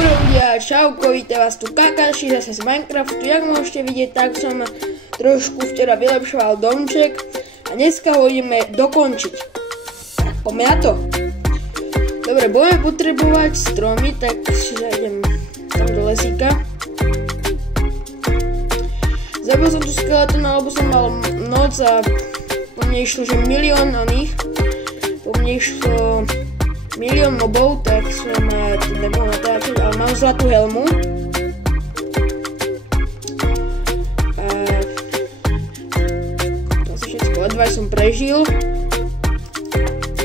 Dobre ľudia, čauko, vítam vás tu Kakashi zase z Minecraftu. Jak môžete vidieť, tak som trošku včera vylepšoval domček a dneska ho ideme dokončiť. Tak poďme na to. Dobre, budeme potrebovať stromy, tak idem tam do lesíka. Zabil som tu skeletona, lebo som mal noc a po mne išlo, že milión oných. Po mne išlo milión mobov, tak som to nebol natáčať, ale mám zlatú helmu. To si všetko ledva som prežil.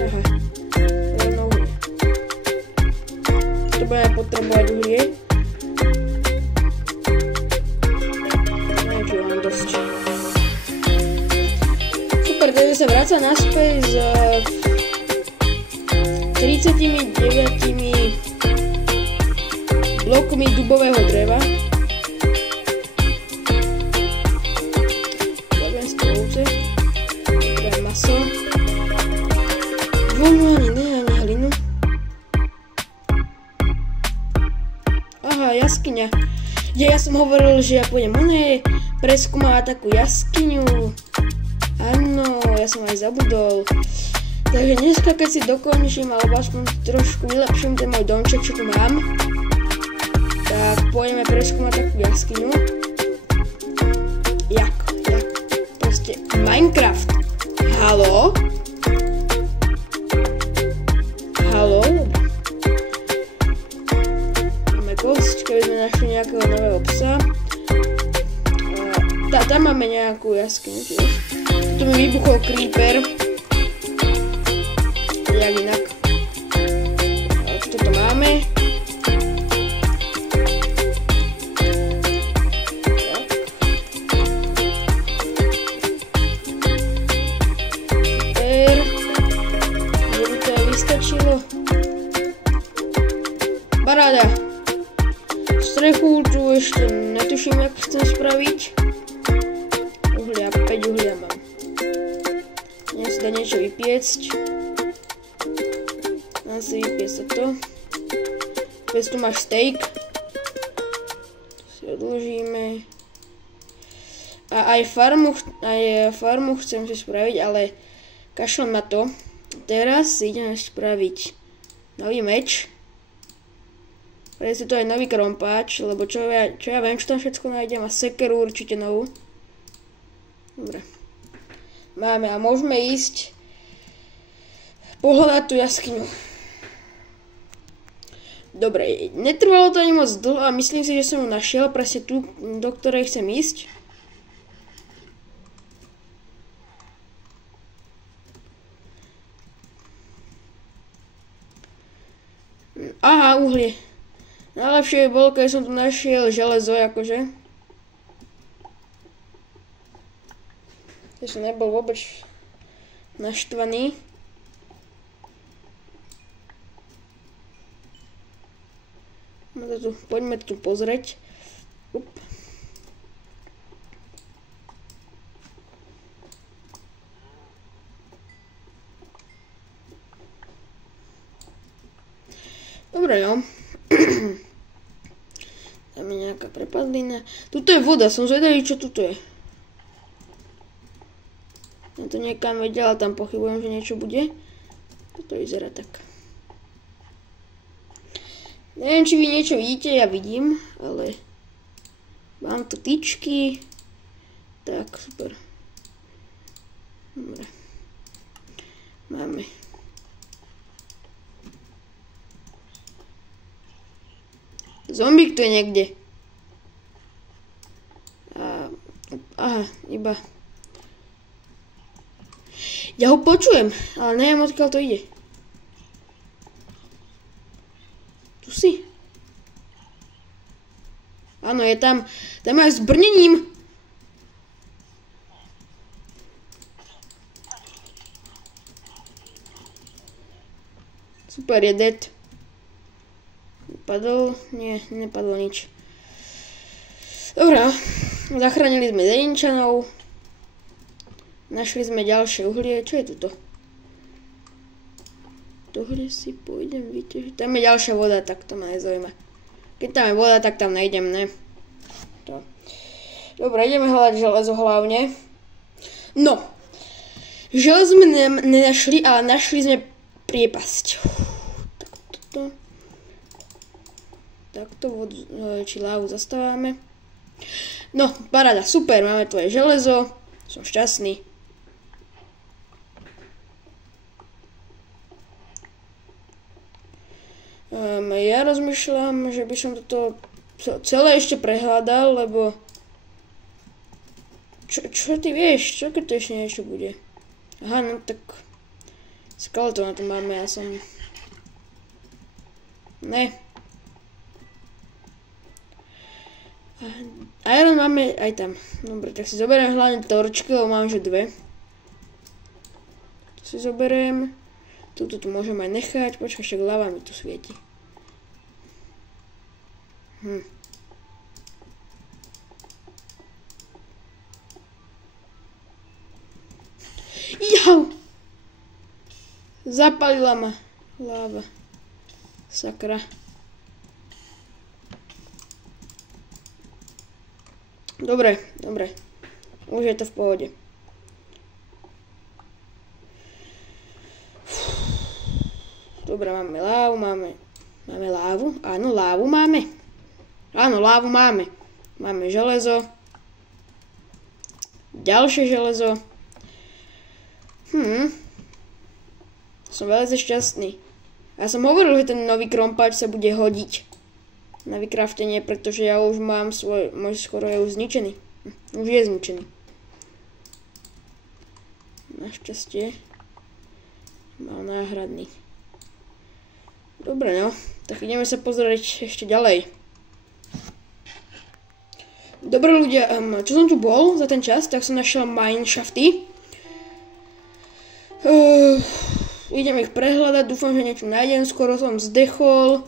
Aha, rovno uhlie. To budeme potrebovať uhlie. Neviem, či mám dosť. Super, takže sa vráca naspäť z 39 blokmi dubového dreva. Zabijem si to ovce. Treba maso. Voľnú ani hlinu. Aha, jaskyňa. Ja som hovoril, že ja pôjdem preskúmať takú jaskyňu. Áno, ja som aj zabudol. Takže dneska, keď si dokončím, alebo aspoň trošku vylepším ten môj domček, čo tu mám, tak pôjdeme preskúmať takú jaskyňu. Jak? Proste Minecraft. Haló? Máme kosť, keby sme našli nejakého nového psa. Tam máme nejakú jaskyňu tiež. Tu mi vybuchol creeper. Jak inak. Toto máme. Super. Že by to aj vystačilo. Paráda. Strechu tu ešte netuším, jak chcem spraviť. Uhlia, 5 uhlia mám. Idem si dať niečo vypiecť. Dám si vypiecť toto. Bez tu máš steak. To si odložíme. A aj farmu chcem si spraviť, ale kašlem na to. Teraz si ideme spraviť nový meč. Prejde si to aj nový krompáč, lebo čo ja viem, čo tam všetko nájdem, a sekeru určite novú. Dobre. Máme a môžeme ísť pohľadať tú jaskyňu. Dobre, netrvalo to ani moc dlho a myslím si, že som ju našiel presne tu, do ktorej chcem ísť. Aha, uhlie. Najlepšie by bolo, keď som tu našiel železo, akože. Ja som nebol vôbec naštvaný. Poďme tu pozrieť. Dobre, no. Tam je nejaká prepadlina. Tuto je voda, som zvedavý, čo tuto je. Ja to niekam vedel, ale tam pochybujem, že niečo bude. Toto vyzerá tak. Neviem, či vy niečo vidíte, ja vidím, ale mám tu tyčky. Tak, super. Dobre. Máme. Zombík tu je niekde. Aha, iba. Ja ho počujem, ale neviem, odkiaľ to ide. Tu si. Áno, je tam. Tam aj s brnením. Super, je dead. Padol? Nie, nepadlo nič. Dobre, zachránili sme Deninčanov. Našli sme ďalšie uhlie. Čo je tuto? Tohle si pôjdem vyťažiť. Tam je ďalšia voda, tak to ma nezaujíma. Keď tam je voda, tak tam nejdem, ne? To. Dobre, ideme hľadať železo hlavne. No. Železo sme nenašli, ale našli sme priepasť. Takto vodu, či lávu zastávame. No, paráda, super, máme tvoje železo. Som šťastný. Ja rozmýšľam, že by som toto celé ešte prehľadal, lebo čo ty vieš? Čo keď to ešte niečo bude? Aha, no tak skeleton na to máme, ja som... Ne. Iron máme aj tam. Dobre, tak si zoberiem hlavne torčky, lebo mám že dve. To si zoberiem. Tuto tu môžem aj nechať. Počkaj, však lava mi tu svieti. Jau! Zapalila ma láva. Sakra. Dobre, dobre. Už je to v pohode. Dobre, máme lávu, máme lávu. Áno, lávu máme. Áno, lávu máme. Máme železo. Ďalšie železo. Som veľmi šťastný. Ja som hovoril, že ten nový krompáč sa bude hodiť na vykraftenie, pretože ja už mám môj skoro je už zničený. Už je zničený. Našťastie mal náhradný. Dobre, no. Tak ideme sa pozrieť ešte ďalej. Dobre ľudia, čo som tu bol za ten čas, tak som našiel mineshafty. Idem ich prehľadať, dúfam, že niečo nájdem, skoro som zdechol.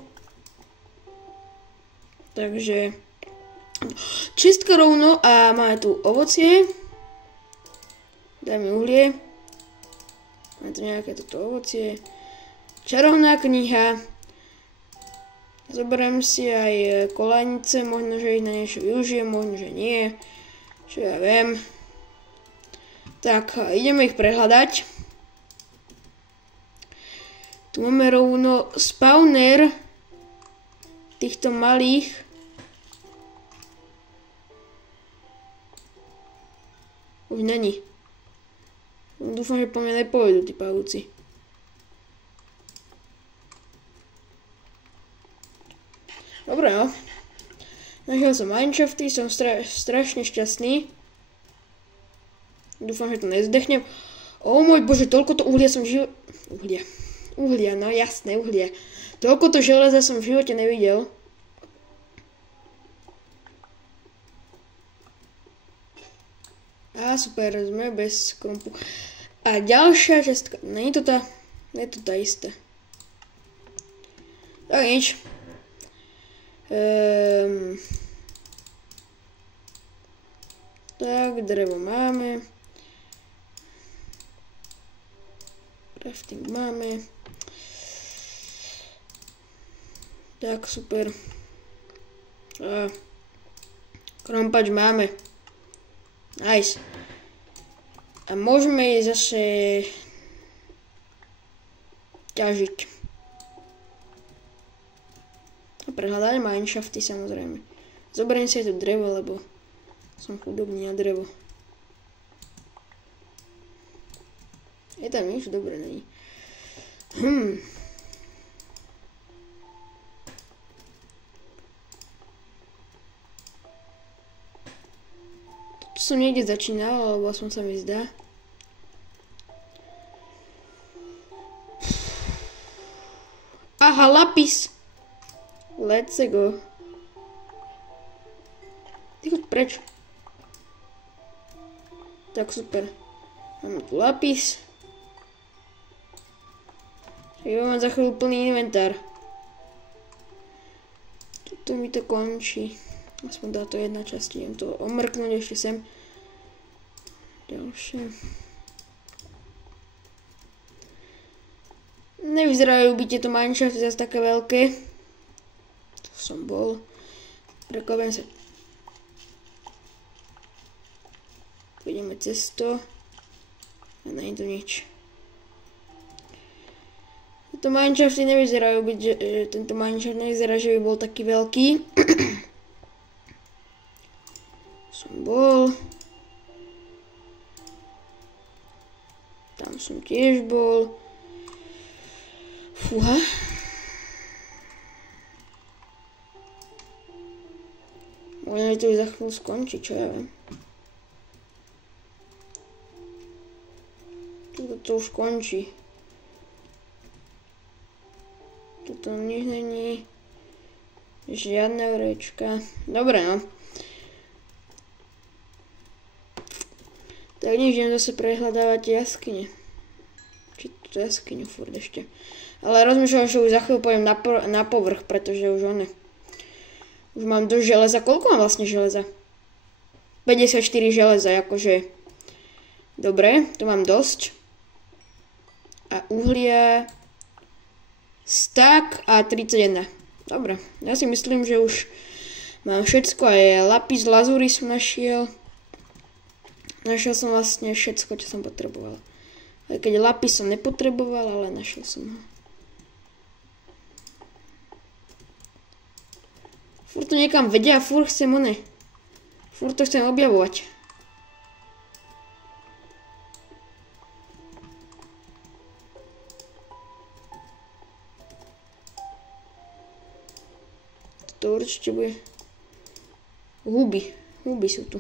Takže čistka rovno a máme tu ovocie. Daj mi uhlie. Máme tu nejaké toto ovocie. Čarovná kniha. Zoberiem si aj kolanice, možno, že ich na niečo využijem, možno, že nie. Čo ja viem. Tak, ideme ich prehľadať. Tu máme rovno spawner týchto malých už není. Dúfam, že po mne nepôjdu tí pavúci. Dobre, no. Našiel som mineshafty, som strašne šťastný. Dúfam, že to nezdechnem. O môj bože, toľko to uhlia som v živote... Uhlia, no jasné, uhlia. Toľko to železa som v živote nevidel. A super, sme bez krompu. A ďalšia častka, nie je to tá istá. Tak nič. Tak, drevo máme. Crafting máme. Tak, super. A krompač máme. Nice. A môžeme zase ťažiť. A prehľadať mineshafty samozrejme. Zoberiem si to drevo, lebo som chudobný na drevo. Je tam nič? Dobre, není. Tu som niekde začínal, alebo aspoň sa mi zdá. Aha, lapis. Let's go. Ty choď preč. Tak super. Máme tu lapis. Budem mať za chvíľu plný inventár. Tuto mi to končí. Aspoň táto jedna časť. Idem to omrknúť ešte sem. Ďalšie. Nevyzerajú by tieto mineshafty zase také veľké. To som bol. Prekopem sa. Pôjdeme cez to. A nie je to nič. Tento mineshafty nevyzerajú byť, že tento mineshaft nevyzerá, že by bol taký veľký. Som bol. Tam som tiež bol. Fúha. Možno, že to už za chvíľu skončí, čo ja viem. Tuto to už končí. Tuto nič není. Žiadne vrečka. Dobre, no. Tak nič, idem zase prehľadávať jaskyne. Či to jaskyňu furt ešte. Ale rozmýšľam, že už za chvíľu pôjdem na povrch, pretože už one. Už mám dosť železa. Koľko mám vlastne železa? 54 železa, akože. Dobre, tu mám dosť. A uhlia... Stack a 31. Dobre, ja si myslím, že už mám všetko. Aj lapis lazuli som našiel. Našiel som vlastne všetko, čo som potreboval. Aj keď lapis som nepotreboval, ale našiel som ho. Furt to niekam vedia a furt chcem one. Furt to chcem objavovať. To určite bude. Huby. Huby sú tu.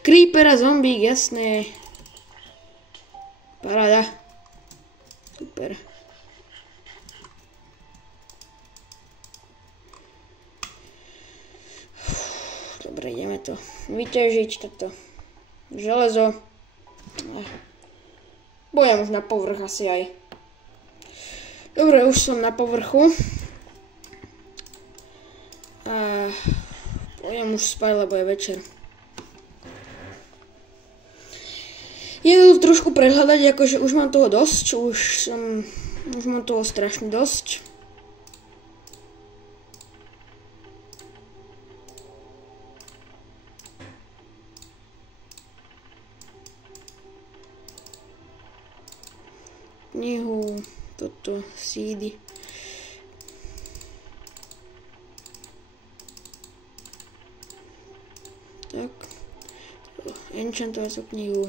Creeper a zombík, jasné. Paráda. Super. Dobre, ideme to vyťažiť, toto železo. Budem už na povrch asi aj. Dobre, už som na povrchu. A pôjdem už spať, lebo je večer. Idem to trošku prehľadať, akože už mám toho dosť. Už mám toho strašne dosť. Knihu, toto, seedy. Tak. Enchantovacú knihu.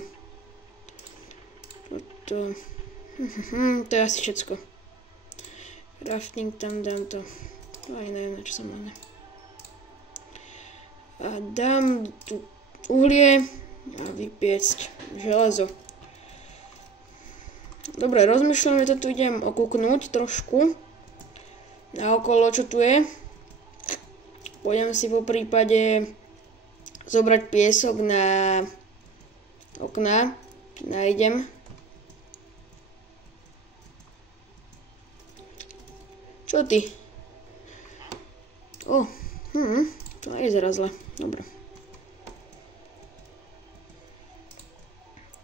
Toto. To je asi všetko. Crafting tam dám to. Aj neviem, na čo sa máme. A dám tu uhlie a vypiecť železo. Dobre, rozmýšľam, že to tu idem okúknúť trošku. Na okolo, čo tu je. Pôjdem si po prípade zobrať piesok na okná. Nájdem. Čo ty? To nie je zaraz zle. Dobre.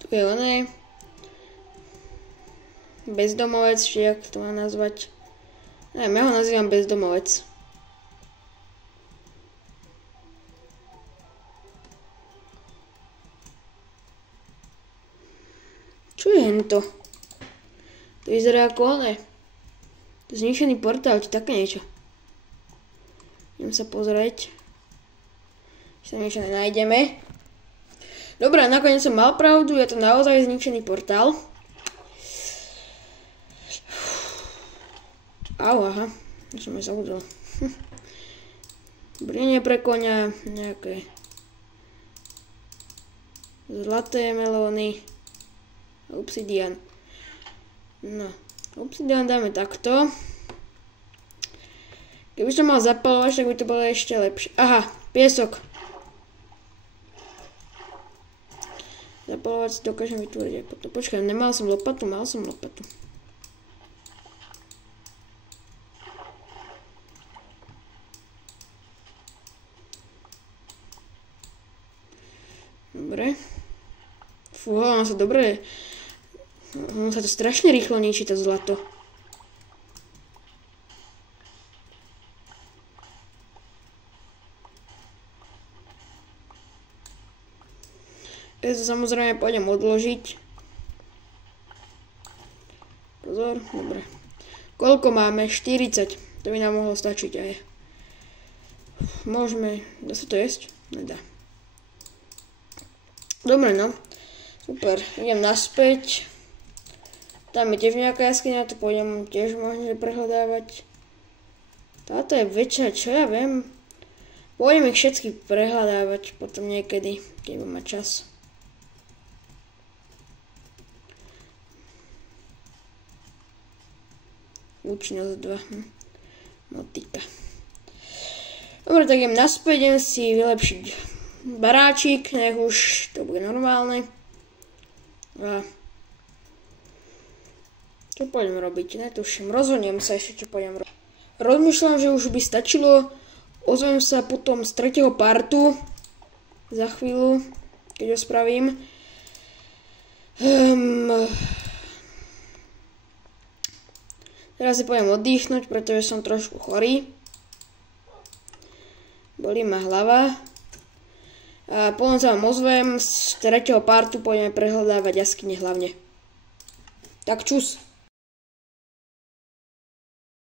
Tu je oné. Bezdomovec, či jak to má nazvať. Neviem, ja ho nazývam bezdomovec. Čo je hento? To vyzerá ako oné. Zničený portál, či také niečo. Idem sa pozrieť. Či sa niečo nenájdeme. Dobre, nakoniec som mal pravdu, je to naozaj zničený portál. Au, aha, to som aj zabudol. Brnenie pre koňa, nejaké zlaté melóny, obsidian. No, obsidian dáme takto. Keby som mal zapalovať, tak by to bolo ešte lepšie. Aha, piesok. Zapalovať si dokážem vytvoriť aj potom. Počkaj, nemal som lopatu, mal som lopatu. Dobre. Fú, ono sa dobre... Ono sa to strašne rýchlo ničí, to zlato. Ja sa samozrejme pôjdem odložiť. Pozor, dobre. Koľko máme? 40. To by nám mohlo stačiť aj. Môžeme, dá sa to jesť? Nedá. Dobre, no. Super, idem naspäť. Tam je tiež nejaká jaskyňa, to pôjdem tiež možno prehľadávať. Táto je väčšia, čo ja viem. Pôjdem ich všetky prehľadávať potom niekedy, keď budem mať čas. Účinnosť 2. Motika. Dobre, tak idem naspäť, idem si vylepšiť baráčik, nech už to bude normálne. A čo pôjdem robiť? Netuším, rozhodnem sa ešte, čo pôjdem robiť. Rozmýšľam, že už by stačilo. Ozvem sa potom z 3. partu. Za chvíľu, keď ho spravím. Teraz si pôjdem oddychnúť, pretože som trošku chorý. Bolí ma hlava. A potom sa vám ozvem, z 3. partu pôjdeme prehľadávať jaskyne hlavne. Tak čus.